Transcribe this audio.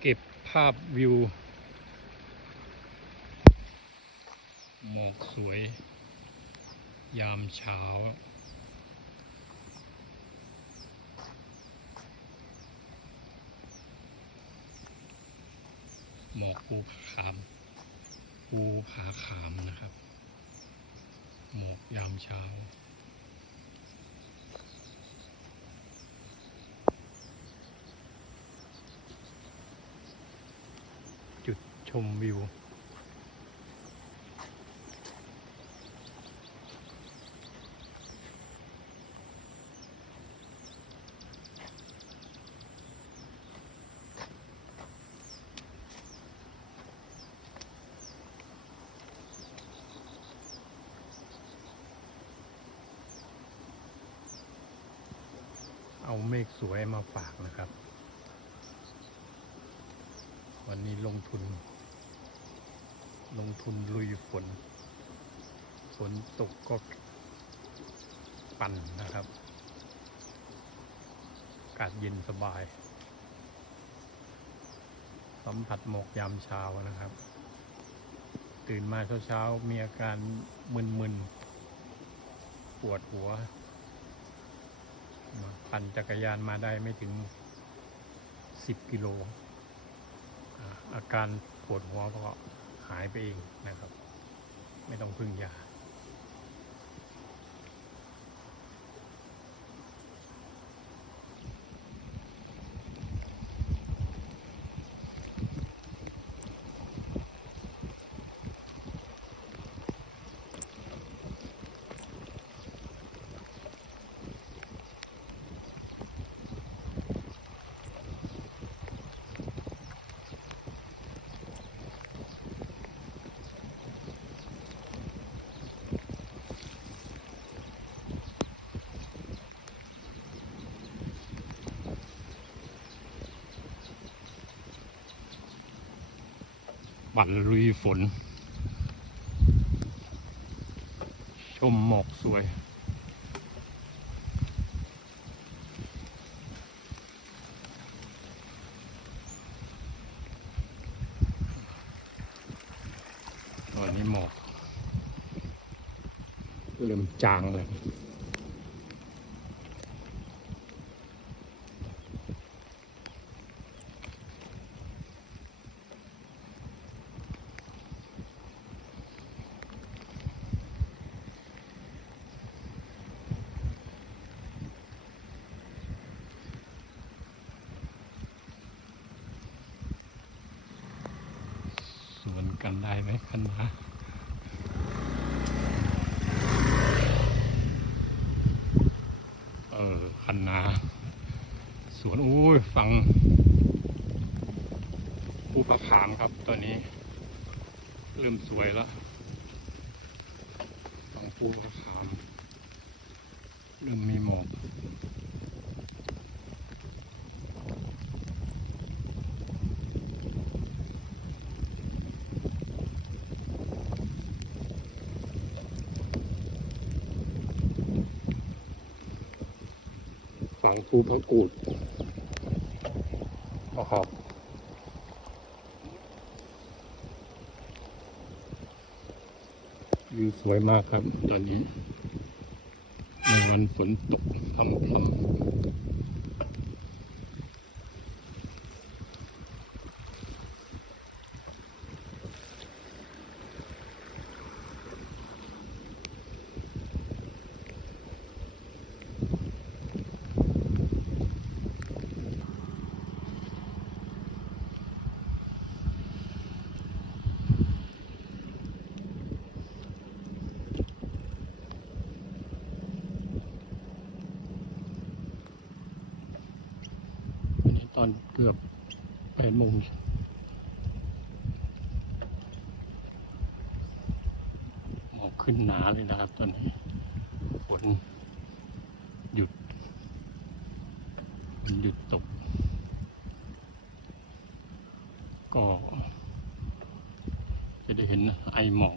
เก็บภาพวิว หมอกสวย ยามเช้า หมอกภูผาขามภูผาขามนะครับ หมอกยามเช้า จุด ชมวิว เอาเมฆสวยมาฝากนะครับ วันนี้ลงทุน ทุนลุยฝน ฝนตกก็ปั่นนะครับ อากาศเย็นสบาย สัมผัสหมอกยามเช้านะครับ ตื่นมาเช้าๆ มีอาการมึนๆ ปวดหัว ปั่นจักรยานมาได้ไม่ถึง10กิโลอาอาการปวดหัวก็ หายไปเองนะครับ ไม่ต้องพึ่งยา ปั่นลุยฝน ชมหมอกสวย ตอนนี้หมอก เริ่มจางเลยสวน กันได้ไหมคันนะเออคันนา สวนอุ้ยฟังภูประขามครับตอนนี้ เริ่มสวยแล้วฟังภูประขาม เริ่มมีหมอก ฝั่งภูพระกูดนะครับวิวสวยมากครับตอนนี้ในวันฝนตกพรำๆ อนเกือบแปดโมงหมอกขึ้นหนาเลยนะครับตอนนี้ฝนหยุดหยุดตก ก็จะได้เห็นไอหมอก